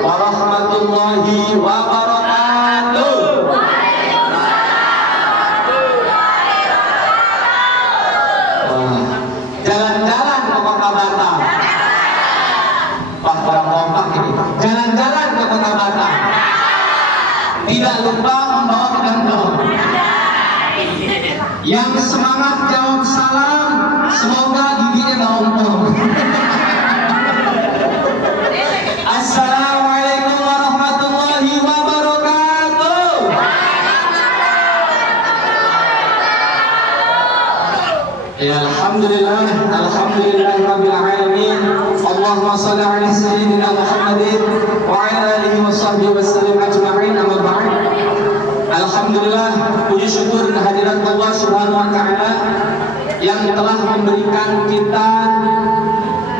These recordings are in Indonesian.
warahmatullahi wabarakatuh. Jalan-jalan ke Kota Batam. Wah, kurang kompak ini. Jalan-jalan ke Kota Batam. Tidak lupa membawa kendong. Yang semangat jawab salam, semoga giginya nggak ompong. Assalamualaikum warahmatullahi wabarakatuh. Ya alhamdulillah, alhamdulillahirabbil alamin. Allahumma shalli ala sayyidina Muhammadin wa ala alihi washabbihi wasallam ajma'in. Amma ba'd. Alhamdulillah, puji syukur kehadirat Allah Subhanahu wa taala yang telah memberikan kita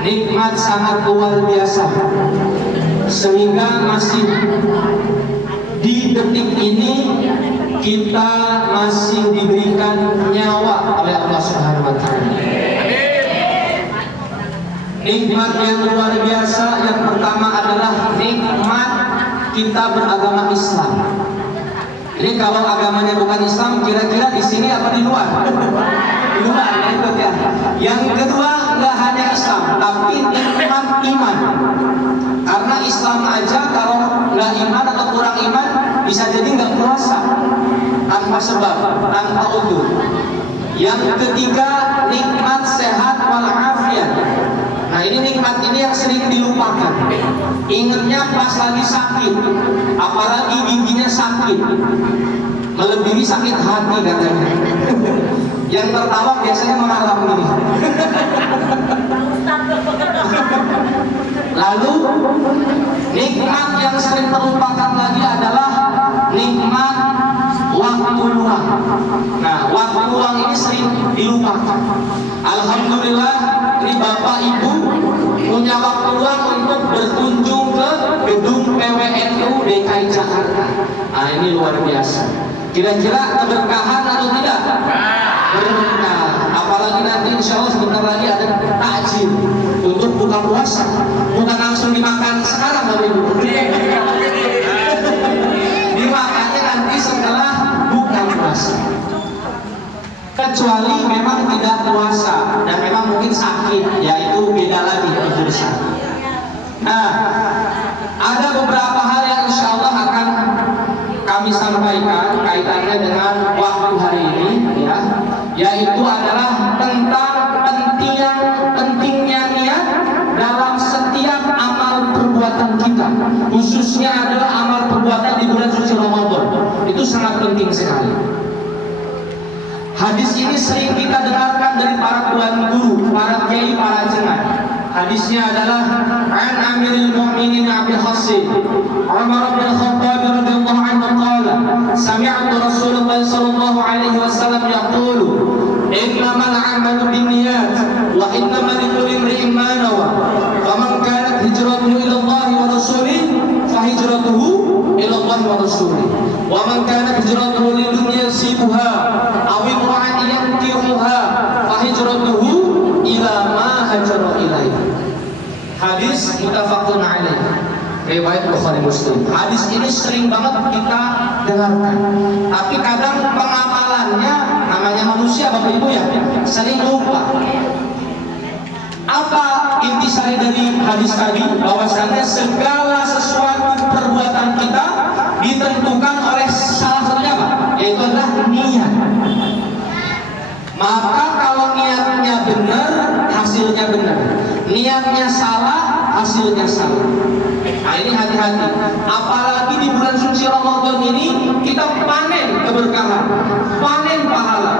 nikmat sangat luar biasa, sehingga masih di detik ini kita masih diberikan nyawa oleh Allah Subhanahu wa taala. Nikmat yang luar biasa yang pertama adalah nikmat kita beragama Islam. Ini kalau agamanya bukan Islam, kira-kira di sini apa di luar? Di luar, ya ikut ya. Yang kedua, nggak hanya Islam, tapi nikmat iman. Karena Islam aja kalau nggak iman atau kurang iman, bisa jadi nggak puasa tanpa sebab, tanpa udzur. Yang ketiga, nikmat sehat walafiat. Nah, ini nikmat ini yang sering dilupakan. Ingatnya pas lagi sakit, apalagi giginya sakit, melebihi sakit hati katanya. Yang tertawa biasanya mengalami. Lalu nikmat yang sering terlupakan lagi adalah nikmat waktu luang. Nah, waktu luang ini sering dilupakan. Alhamdulillah, ini Bapak Ibu punya waktu luang untuk berkunjung ke gedung PWNU DKI Jakarta. Nah, ini luar biasa. Kira-kira keberkahan atau tidak? Berkah. Apalagi nanti insya Allah sebentar lagi ada takjil untuk buka puasa. Bukan langsung dimakan sekarang, Bapak Ibu. Dimakannya nanti setelah buka puasa. Kecuali memang tidak puasa dan memang mungkin sakit, yaitu beda lagi udur sakit. Nah, ada beberapa hal yang insya Allah akan kami sampaikan kaitannya dengan waktu hari ini, ya, yaitu adalah tentang pentingnya niat dalam setiap amal perbuatan kita, khususnya adalah amal perbuatan di bulan suci Ramadan. Itu sangat penting sekali. Hadis ini sering kita dengarkan dari para tuan guru, para kiai, para cengat. Hadisnya adalah an Amirul Mukminin Abil Hasan Umar bin Khattab radhiyallahu anhu qala sami'tu Rasulullah sallallahu alaihi wasallam yaqulu innamal a'malu binniyat wa innamal likulli imrin ma nawa faman kanat hijratuhu ila Allah wa rasulih fa hijratuhu ila Allah wa rasulih wa man kanat hijratuhu lidunya yusibuha aw imra'atin yankihuha fa hijratuhu ila ma hajara ilaihi. Hadis muttafaqun alaih, riwayat Bukhari Muslim. Hadis ini sering banget kita dengarkan, tapi kadang pengamalannya, namanya manusia Bapak Ibu ya, sering lupa. Apa intisari dari hadis tadi? Bahwasanya segala sesuatu perbuatan kita ditentukan oleh salah satunya apa? Yaitu adalah niat. Maka kalau niatnya benar, hasilnya benar. Niatnya salah, hasilnya salah. Nah, ini hati-hati. Apalagi di bulan suci Ramadan ini kita panen keberkahan, panen pahala.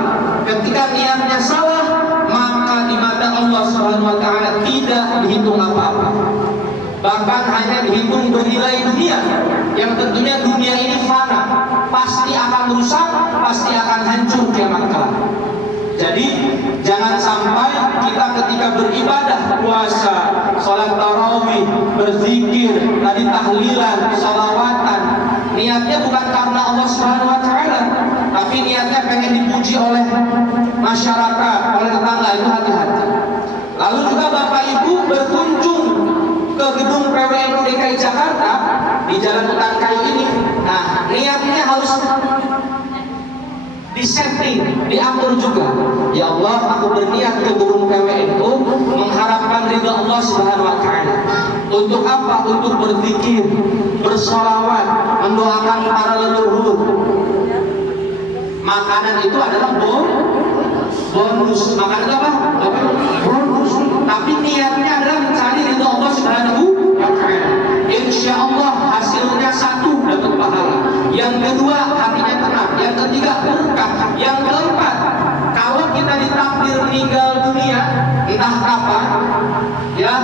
Ketika niatnya salah, maka di mata Allah Subhanahu wa taala tidak dihitung apa-apa. Bahkan hanya dihitung bernilai dunia, yang tentunya dunia ini fana, pasti akan rusak, pasti akan hancur kiamat kelak. Jadi jangan sampai kita ketika beribadah, puasa, sholat tarawih, berzikir, tadi tahlilan, sholawatan, niatnya bukan karena Allah Subhanahu wa taala, tapi niatnya pengen dipuji oleh masyarakat, oleh tetangga. Itu hati-hati. Lalu juga Bapak Ibu berkunjung ke gedung PWNU DKI Jakarta, jalan hutan kayu ini. Nah, niatnya harus disetting, diatur juga. Ya Allah, aku berniat ke Gunung PWNU mengharapkan ridha Allah Subhanahu wa taala. Untuk apa? Untuk berzikir, bersolawat, mendoakan para leluhur. Makanan itu adalah bonus. Makanan itu apa? Bonus. Tapi niatnya adalah mencari ridha Allah Subhanahu wa taala. Insya Allah hasilnya satu, dapat pahala. Yang kedua, hatinya tenang. Yang ketiga, berkah. Yang keempat, kalau kita ditakdir meninggal dunia entah kapan, ya,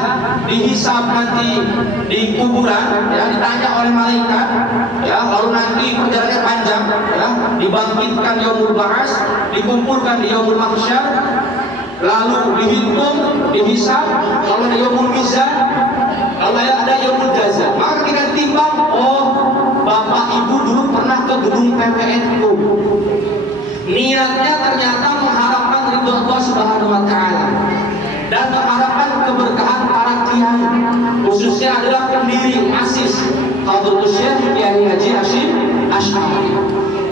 dihisab nanti di kuburan, ya, ditanya oleh malaikat, ya, lalu nanti perjalanannya panjang, ya, dibangkitkan yaumul ba'ats, dikumpulkan di yaumul mahsyar, lalu dihitung, dihisab, lalu ada yaumul mizan, lalu ada yaumul jaza. Maka kita timbang, oh, bapak ibu dulu pernah ke gedung PWNU. Niatnya ternyata mengharapkan ridho Allah Subhanahu wa taala dan mengharapkan keberkahan para kiai, khususnya adalah pendiri asis Hadratus Syekh Kiai Haji Hasyim Asy'ari.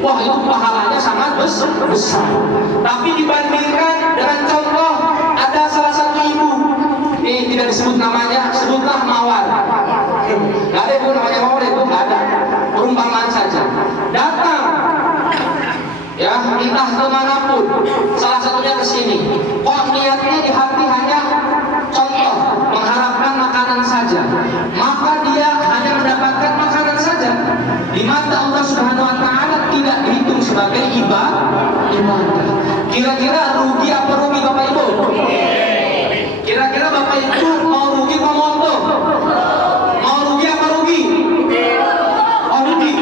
Wah, itu pahalanya sangat besar. Tapi dibandingkan dengan contoh, ada salah satu ibu, ini tidak disebut namanya, sebutlah Mawar. Gak ada ibu namanya Mawar, itu gak ada. Perumpamaan saja. Datang, ya, entah kemanapun, salah satunya ke sini. Kok niatnya di hati hanya contoh, mengharapkan makanan saja, maka dia hanya mendapatkan makanan saja. Di mata Allah Subhanahu wa taala tidak dihitung sebagai ibadah. Kira-kira rugi apa rugi Bapak Ibu? Kira-kira Bapak Ibu mau rugi apa mau untung? Mau rugi apa rugi? Oh, rugi.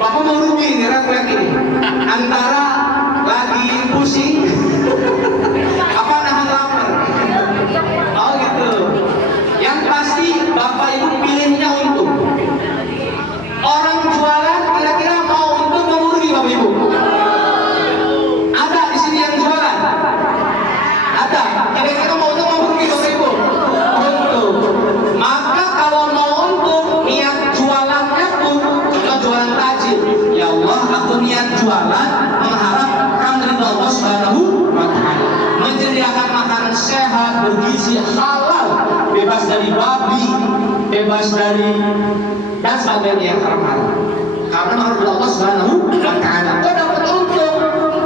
Bapak mau rugi, kira-kira ini antara lagi pusing apa nahan lapar. Oh gitu. Yang pasti Bapak Ibu pilihnya untung. Orang jualan kira-kira mau untung mau rugi Bapak Ibu? Ada di sini yang jualan? Ada. Kira-kira mau untung mau rugi Bapak Ibu? Untung. Maka kalau mau untung, niat jualannya pun contoh jualan tajil. Ya Allah, aku niat jualan mengharapkan ridha Allah Subhanahu wa taala. Menyediakan makanan sehat, bergizi, halal, bebas dari babi, bebas dari dan sebagainya yang haram-haram. Karena menurut Allah Subhanahu wa taala, kau dapat untung,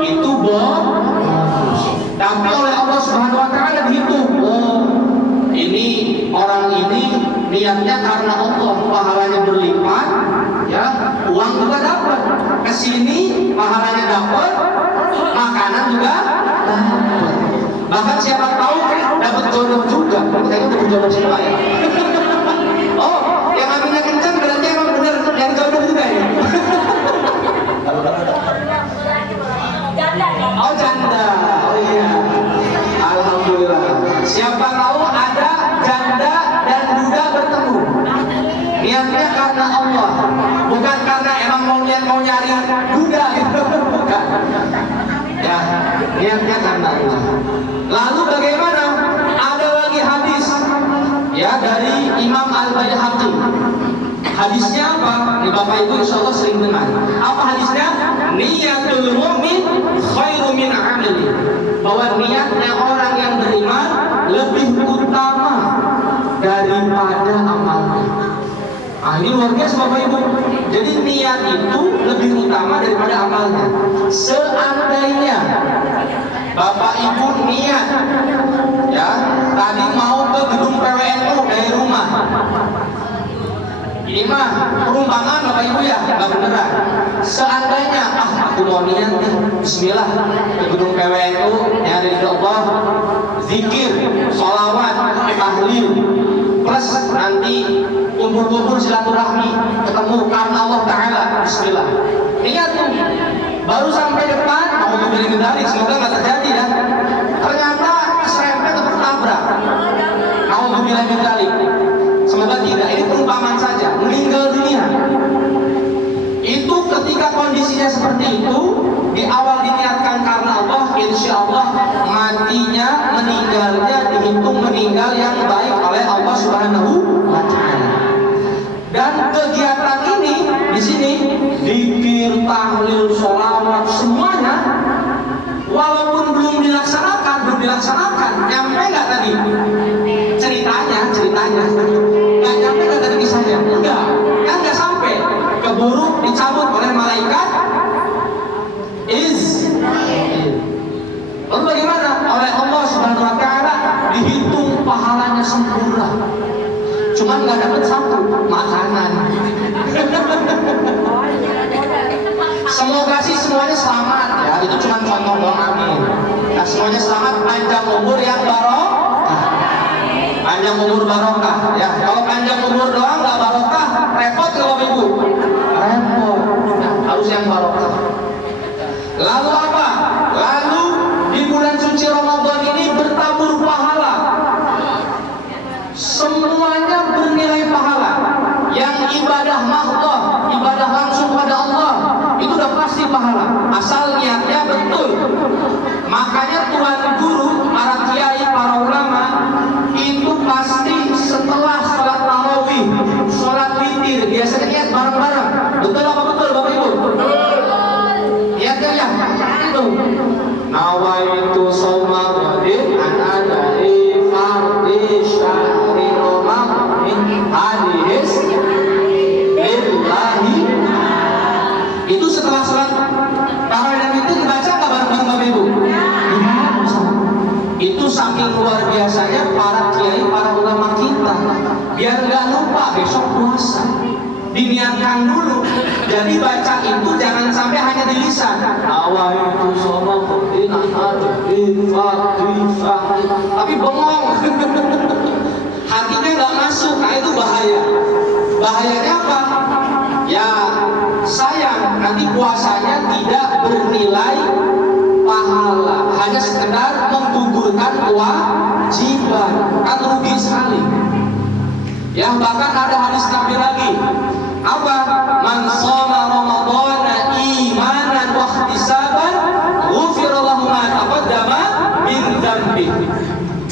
itu bonus. Tapi oleh Allah Subhanahu wa taala dihitung, oh, ini orang ini niatnya karena Allah, pahalanya berlipat, ya, uang juga dapat. Kesini pahalanya dapat, makanan juga dapat. Bahkan siapa tahu dapat jodoh juga. Kayaknya dapat jodoh siapa ya? Oh, yang aminnya kencang berarti emang benar yang jodoh juga ya? Oh, janda. Oh iya. Alhamdulillah. Siapa tahu ada janda dan duda bertemu. Niatnya karena Allah, bukan karena emang mau nyari duda gitu. Bukan. Ya, niatnya karena Allah. Lalu bagaimana? Ada lagi hadis, ya, dari Imam Al-Baihaqi. Hadisnya apa? Ini Bapak Ibu insya Allah sering dengar. Apa hadisnya? Niyatul mu'min khairu min amali. Bahwa niatnya orang yang beriman lebih utama daripada amalnya. Ah, ini luar biasa Bapak Ibu. Jadi niat itu lebih utama daripada amalnya. Seandainya Bapak Ibu niat, ya, tadi mau ke gedung PWNU dari rumah. Ini mah perumpamaan Bapak Ibu ya, nggak beneran. Seandainya, aku mau niat nih, Bismillah ke gedung PWNU yang ada di Allah, zikir, sholawat, tahlil, plus nanti kumpul-kumpul silaturahmi, ketemu karena Allah Taala, Bismillah. Niat tuh, baru sampai depan, mau berdiri, semoga nggak terjadi ya. Ternyata serempet atau tertabrak, mau berdiri, semoga tidak. Ini perumpamaan saja, meninggal dunia. Itu ketika kondisinya seperti itu, di awal diniatkan karena Allah, insya Allah matinya, meninggalnya dihitung meninggal yang baik oleh Allah Subhanahu wa taala. Dan kegiatan ini di sini zikir, tahlil, sholawat semuanya walaupun belum dilaksanakan, nyampe nggak tadi ceritanya nggak nyampe nggak tadi kisahnya? Enggak, kan nggak sampai, keburu dicabut oleh malaikat lalu bagaimana? Oleh Allah Subhanahu wa taala dihitung pahalanya sempurna, cuman nggak dapat satu makanan. Semoga sih semuanya selamat ya, itu cuma contoh doang, amin. Nah, semuanya selamat, panjang umur yang barokah, panjang umur barokah ya. Kalau panjang umur doang nggak barokah, repot kalau ibu, repot ya, harus yang barokah. Lalu apa? Lalu di bulan suci Ramadan ini bertabur pahala, semuanya bernilai pahala. Yang ibadah mahdhah, ibadah langsung pada Allah, itu udah pasti pahala, asal niatnya betul. Makanya tuan guru, para kiai, para ulama itu pasti setelah sholat tarawih, sholat witir, biasanya niat bareng-bareng. Betul apa betul Bapak Ibu? Niatnya ya itu. Nawaitu shauma ghadin an adai fardhi syahri ramadan hadis lillahi. Itu setelah sholat tarawih dan itu dibaca nggak bareng-bareng Bapak Ibu? Itu saking luar biasanya para kiai, para ulama kita, biar nggak lupa besok puasa, diniatkan dulu. Jadi baca itu jangan sampai hanya di lisan. Awaitu sholat tapi bengong, hatinya nggak masuk. Nah itu bahaya. Bahayanya apa? Ya sayang, nanti puasanya tidak bernilai pahala, hanya sekedar menggugurkan kewajiban, kan rugi sekali. Ya bahkan ada hadis Nabi lagi, apa? Man shoma ramadhana imanan wa ihtisaban ghufira lahu ma taqaddama min dzambi.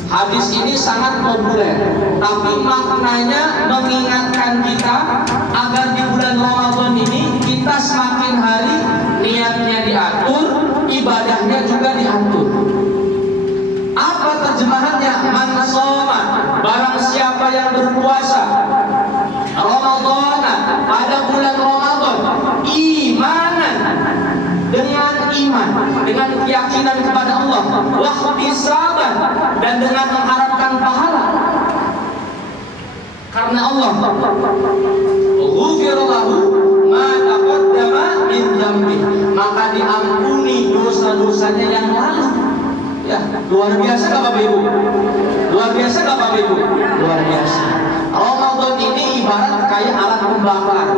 Hadis ini sangat populer, tapi maknanya mengingatkan kita agar di bulan Ramadan ini kita semakin hari niatnya diatur, ibadahnya juga diatur. Apa terjemahannya? Man shoma, barang siapa yang berpuasa Ramadan, pada bulan Ramadan, imanan, dengan iman, dengan keyakinan kepada Allah, wahtisaban, dan dengan mengharapkan pahala karena Allah, ghufira lahu ma taqaddama min dzambi, maka diampuni dosa-dosanya yang lalu. Ya, luar biasa nggak Bapak Ibu? Luar biasa nggak Bapak Ibu? Luar biasa. Ramadan ini ibarat kayak alat pembakar.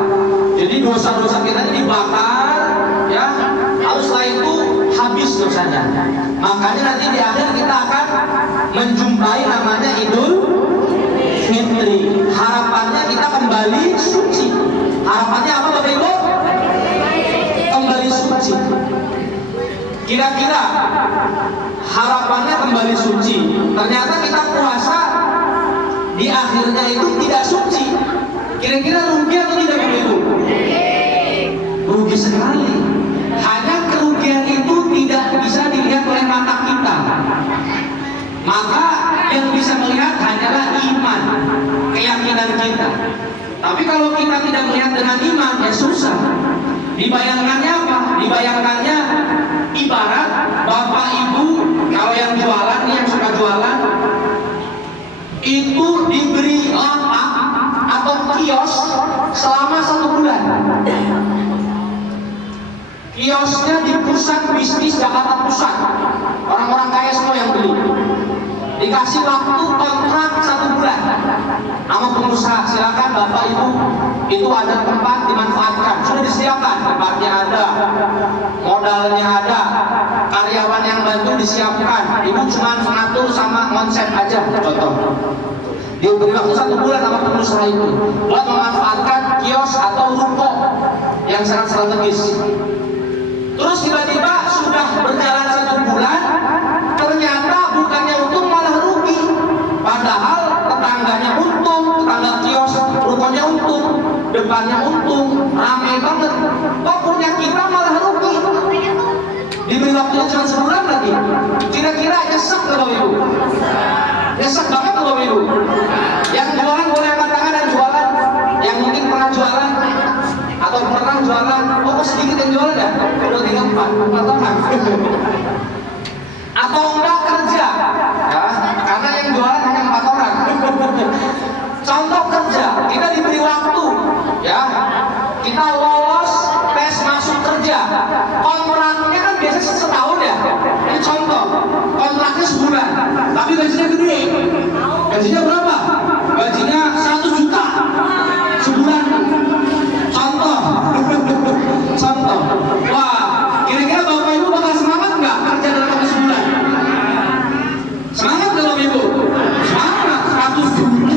Jadi dosa-dosa kita ini dibakar, ya. Lalu setelah itu habis dosanya. Makanya nanti di akhir kita akan menjumpai namanya Idul Fitri. Harapannya kita kembali suci. Harapannya apa Bapak Ibu? Kembali suci. Kira-kira harapannya kembali suci. Ternyata kita puasa di akhirnya itu tidak suci. Kira-kira rugi atau tidak Bapak Ibu? Rugi sekali. Hanya kerugian itu tidak bisa dilihat oleh mata kita. Maka yang bisa melihat hanyalah iman, keyakinan kita. Tapi kalau kita tidak melihat dengan iman, ya susah. Dibayangkannya apa? Dibayangkannya ibarat bapak ibu, kalau yang jualan nih, yang suka jualan, itu diberi lapak atau kios selama 1 bulan. Kiosnya di pusat bisnis Jakarta Pusat, orang-orang kaya semua yang beli. Dikasih waktu kontrak 1 bulan sama pengusaha, silakan bapak ibu, itu ada tempat dimanfaatkan, sudah disediakan, tempatnya ada, modalnya ada, karyawan yang bantu disiapkan, ibu cuma mengatur sama konsep aja. Contoh, diberi waktu 1 bulan sama pengusaha itu buat memanfaatkan kios atau ruko yang sangat strategis. Terus tiba-tiba sudah berjalan 1 bulan, ternyata bukannya untung malah rugi. Padahal tetangga depannya untung, ramai banget. Kok punya kita malah rugi? Diberi waktunya cuma sebulan lagi. Kira-kira nyesek ke Bapak Ibu? Nyesek banget ke Bapak Ibu? Yang jualan boleh angkat tangan dan jualan. Yang mungkin pernah jualan atau pernah jualan, kok sedikit yang jualan ya? Udah tinggal 4 orang. Atau enggak kerja, ya, karena yang jualan hanya 4 orang. Contoh kerja, kita diberi waktu, ya, kita lolos tes masuk kerja, kontraknya kan biasanya setahun ya. Ini contoh, kontraknya sebulan, tapi gajinya gede. Gajinya berapa? Gajinya 100 juta sebulan. Contoh, contoh. Wah, kira-kira Bapak Ibu bakal semangat nggak kerja dalam waktu sebulan? Semangat nggak Bapak Ibu? Semangat, 100 juta.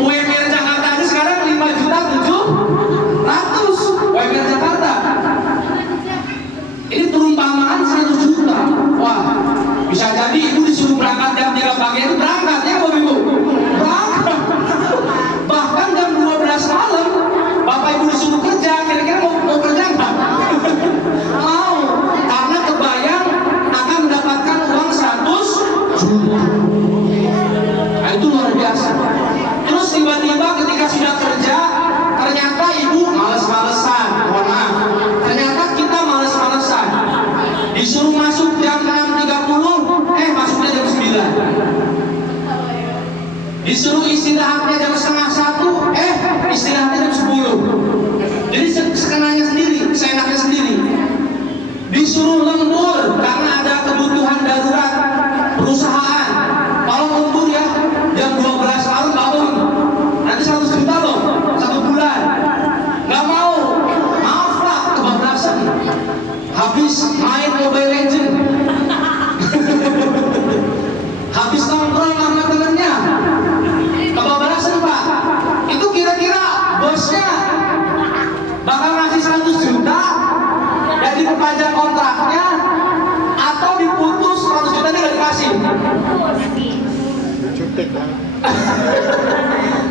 UMR Jakarta aja sekarang 5.700.000 UMR Jakarta. Ini perumpamaan 100 juta. Wah, bisa jadi Ibu disuruh berangkat jam 3 pagi itu berangkat ya Bapak Ibu? Berangkat. Bahkan jam 12 malam Bapak Ibu disuruh kerja, kira-kira mau kerja nggak? Mau, karena kebayang akan mendapatkan uang 100 juta. Nah, itu luar biasa. Terus tiba-tiba ketika sudah kerja, ternyata Ibu males-malesan. Mohon maaf, ternyata kita males-malesan. Disuruh masuk jam 6.30, masuknya jam 9. Disuruh istirahatnya jam setengah 1, istirahatnya jam 10. Jadi sekenanya sendiri, seenaknya sendiri. Disuruh lembur karena ada kebutuhan darurat perusahaan. Kalau lembur ya jam 12 malam bangun, nanti 100 juta loh 1 bulan. Gak mau, maaf Pak, kebablasan. Habis main Mobile Legend, habis nongkrong sama temennya, kebablasan Pak. Itu kira-kira bosnya bakal ngasih 100 juta dan diperpanjang kontraknya atau diputus 100 juta ini gak dikasih?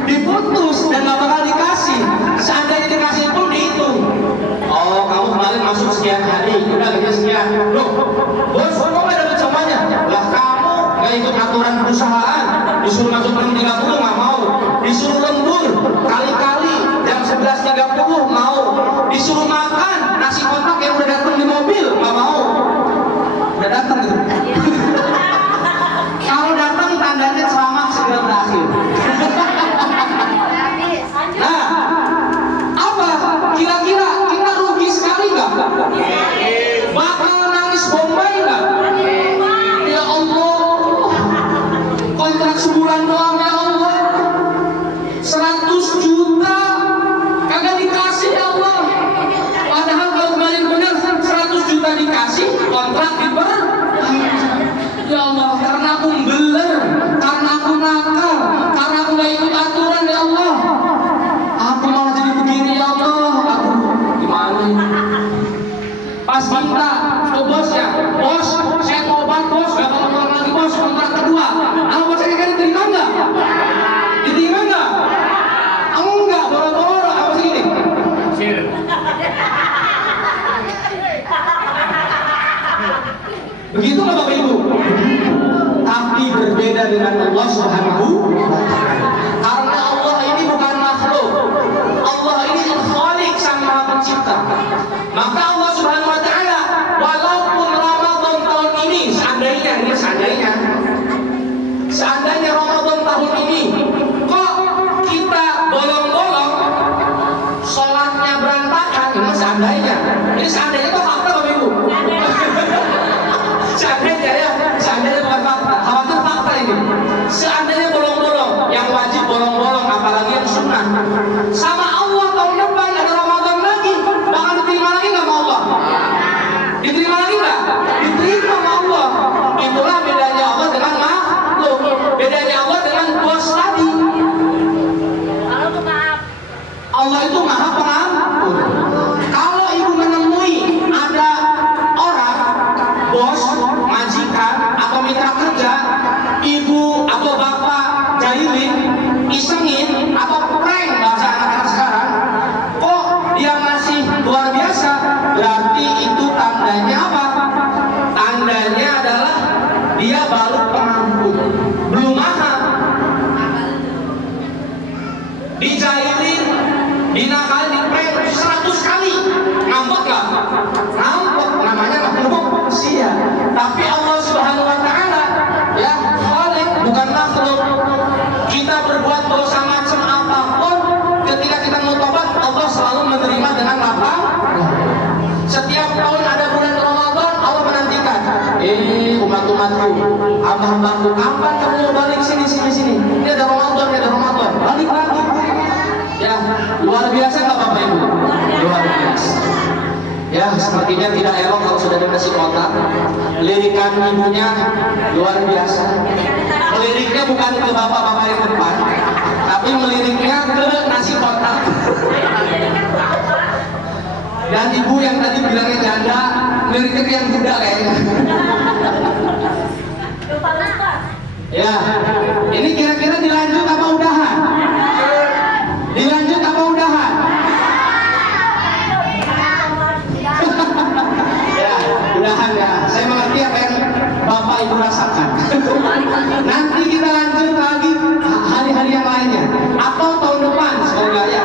Diputus dan gak bakal dikasih. Seandainya dikasih pun dihitung. Oh, kamu kemarin masuk sekian hari, udah gajinya sekian. Loh, bos, kok gak dapet semuanya? Lah kamu gak ikut aturan perusahaan, disuruh masuk jam 30 gak mau, disuruh lembur kali-kali jam 11.30 mau, disuruh makan nasi kotak yang udah datang di mobil gak mau. Udah datang gitu. Kalau datang tandanya ceramah segera berakhir. Nah, apa? Kira-kira kita rugi sekali nggak? Bakal nangis bombay nggak? Ya Allah, kontrak sebulan doang ya Allah, 100 juta kagak dikasih ya Allah. Padahal kalau kemarin benar 100 juta dikasih, kontrak diper. Ya Allah, karena aku membeler, karena aku nakal, karena aku gak ikut aturan ya Allah, aku malah jadi begini ya Allah. Aduh, gimana ini? Pas minta ke bosnya, bos, saya tobat bos, gak mau ngomong lagi bos, kontrak kedua. Nah, bosnya kira-kira diterima nggak? Diterima nggak? Enggak, boro-boro. Apa sih ini? Begitu nggak Bapak Ibu? Tapi berbeda dengan Allah Subhanahu wa Ta'ala. Karena Allah ini bukan makhluk. Allah ini Khalik, Sang Maha Pencipta. Maka Allah Subhanahu wa Ta'ala, walaupun Ramadan tahun ini, seandainya Ramadan tahun ini kok kita bolong-bolong, sholatnya berantakan, ini seandainya. Ini seandainya itu fakta Bapak Ibu. Seandainya bukan fakta, khawatir fakta ini. Seandainya bolong-bolong, yang wajib bolong-bolong, apalagi yang sunnah. Sama Allah tahun depan ada Ramadan lagi, bakal diterima lagi nggak sama Allah? Diterima lagi nggak? Diterima sama Allah. Itulah bedanya Allah dengan makhluk, bedanya Allah dengan bos tadi. Allah itu maha pengampun. Kalau Ibu menemui ada orang, bos, majikan, atau mitra kerja, Ibu atau Bapak jahilin, isengin, atau prank bahasa anak-anak sekarang, umatku, hamba-hambaku, kapan kamu balik sini? Ini ada Ramadan, balik lagi. Ya, luar biasa nggak Bapak Ibu? Luar biasa. Ya, sepertinya tidak elok kalau sudah dikasih kotak. Lirikan ibunya luar biasa. Meliriknya bukan ke bapak-bapak yang depan, tapi meliriknya ke nasi kotak. Dan ibu yang tadi bilangnya janda, liriknya ke yang muda kayaknya. Ya, ini kira-kira dilanjut apa udahan? Dilanjut apa udahan? Ya, udahan ya. Saya mengerti apa yang Bapak Ibu rasakan. Nanti kita lanjut lagi hari-hari yang lainnya, atau tahun depan semoga ya.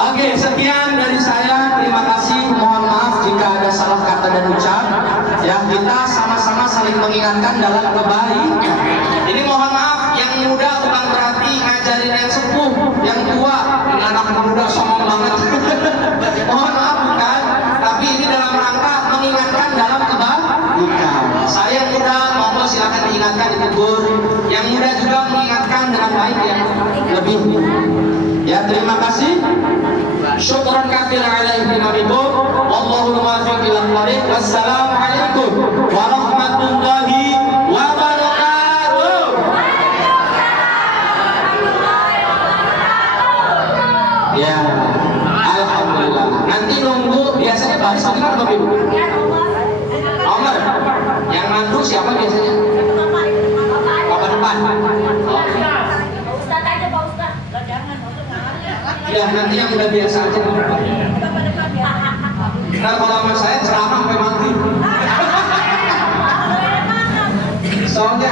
Oke, sekian dari saya. Terima kasih. Mohon maaf jika ada salah kata dan ucap. Ya, kita sama-sama saling mengingatkan dalam kebaikan. Ini mohon maaf, yang muda bukan berarti ngajarin yang sepuh, yang tua, anak muda songong banget. Mohon maaf bukan, tapi ini dalam rangka mengingatkan dalam kebaikan. Saya yang muda, monggo silakan diingatkan, ditegur. Yang muda juga mengingatkan dengan baik ya, lebih. Ya, terima kasih. Syukran kafir ala ihtimamikum. Wallahu muwaffiq ila thariq. Wassalamualaikum warahmatullahi wabarakatuh. Ya, alhamdulillah. Nanti nunggu biasanya baris bagaimana Bapak Ibu? Omar. Yang mandu siapa biasanya? Bapak depan. Ya, nanti yang udah biasa aja. Nah, kalau sama saya ceramah sampai mati. Soalnya,